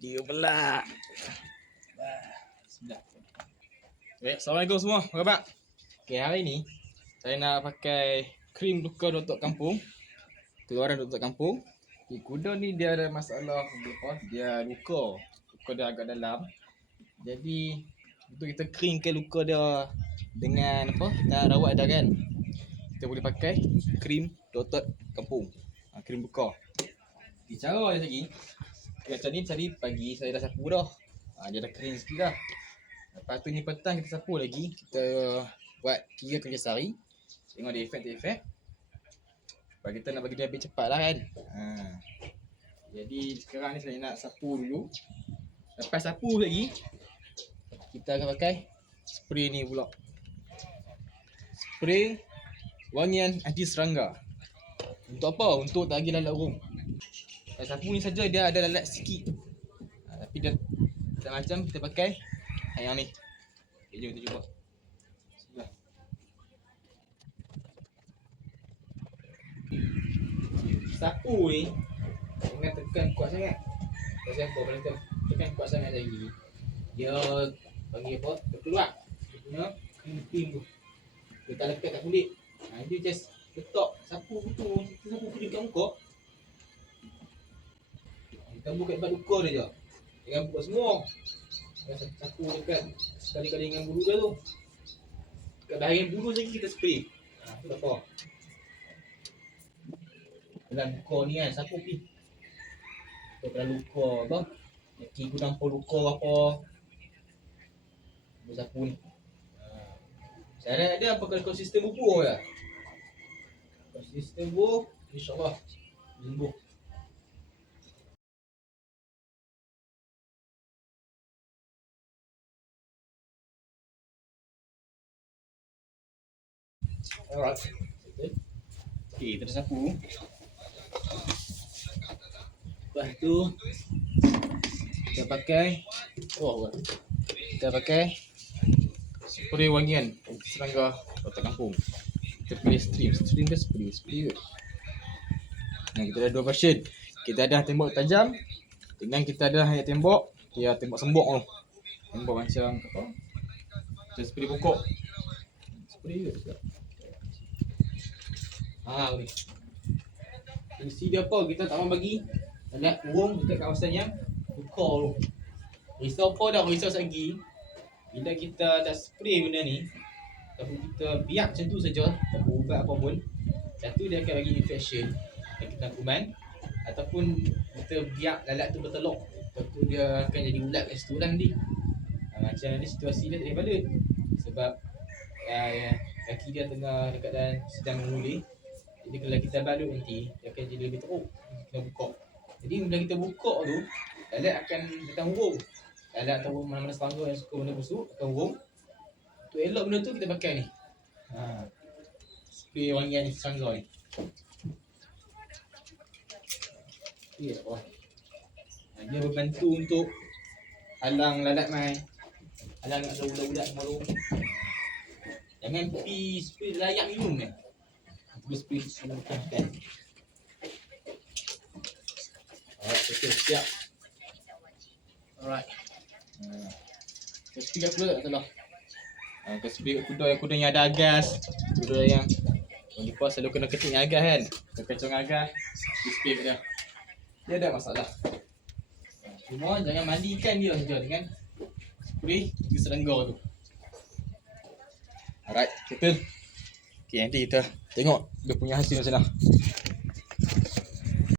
Video pula. Sedap. Assalamualaikum semua, apa khabar? Hari ni saya nak pakai krim luka untuk kampung. Keluaran untuk kampung. Kuda ni dia ada masalah dia luka dia agak dalam. Jadi untuk kita keringkan luka dia dengan kita rawat dah kan. Kita boleh pakai krim Dr. Kampung. Krim luka. Cara dia lagi. Macam ni tadi pagi saya dah sapu dah. Dia dah kering sikit dah. Lepas tu ni petang kita sapu lagi. Kita buat 3 kerja sehari. Tengok dia efek. Sebab kita nak bagi dia lebih cepat lah kan. Jadi sekarang ni saya nak sapu dulu. Lepas sapu lagi, kita akan pakai spray ni pula. Spray wangian anti serangga. Untuk apa? Untuk tak lagi lalat burung. Sapu ni saja dia ada lalat sikit. Tapi dia tak macam kita pakai yang ni. Okay, jom kita cuba. Sapu ni jangan tekan kuat sangat. Pasal apa? Kalau kita tekan kuat sangat lagi, dia panggil apa? Terkeluar. Dia punya krim tu. Dia tak lekat kat kulit. Dia just letak sapu tu. Sapu kulit kat muka. Kita buka dekat luka dia je. Jangan buka semua. Sapu dekat sekali-kali dengan bulu dia tu. Dekat bahagian bulu lagi kita spray. Tu apa? Dalam luka ni kan, sapu pergi. Dalam luka apa? Kaki aku nampak luka apa. Sapu ni. Cara dia pakai konsisten bubur je. Konsisten bubur, insyaAllah sembuh. Alright. Okay, kita dah sapu. Lepas tu kita pakai kita pakai spray wangian serangga kotak kampung. Kita pilih stream dia spray. Kita ada 2 version. Kita ada tembok tajam dengan kita ada hanya tembok sembok tu. Tembok macam apa? Kita spray pokok. Spray ke tak? Ni. Fungsi dia apa? Kita tak mahu bagi lalat burung dekat kawasan yang luka tu. Risau apa dah, risau lagi. Bila kita dah spray benda ni, ataupun kita biar macam tu saja, tak ubat apa pun, satu dia akan bagi infection, bagi kita kuman, ataupun kita biar lalat tu bertelur, lepas tu dia akan jadi ulat kat situ lah nanti. Macam ni situasi dia tak daripada. Sebab kaki dia tengah dekat dalam sedang mengulir. Jadi kalau kita balut nanti, dia akan jadi lebih teruk. Kita buka. Jadi bila kita buka tu, lalat akan datang hurung. Lalat ataupun mana-mana serangga yang suka benda busuk akan hurung. Untuk elak benda tu kita pakai ni. Spray wangian serangga ni. Dia berbantu untuk halang lalat mai. Halang ada ulat-ulat semua tu. Jangan pergi spray layak minum ni. Spray semua kan. Alright, okay, siap. Alright. Spray kat kuda tak salah. Spray kat kuda yang ada agas. Kuda yang lepas selalu kena ketik dengan agas kan. Kacau agas, spray kat dia. Dia ada masalah. Cuma jangan mandikan dia saja dengan spray di serangga tu. Alright, settle. Okay, nanti kita tengok dia punya hasil macam mana.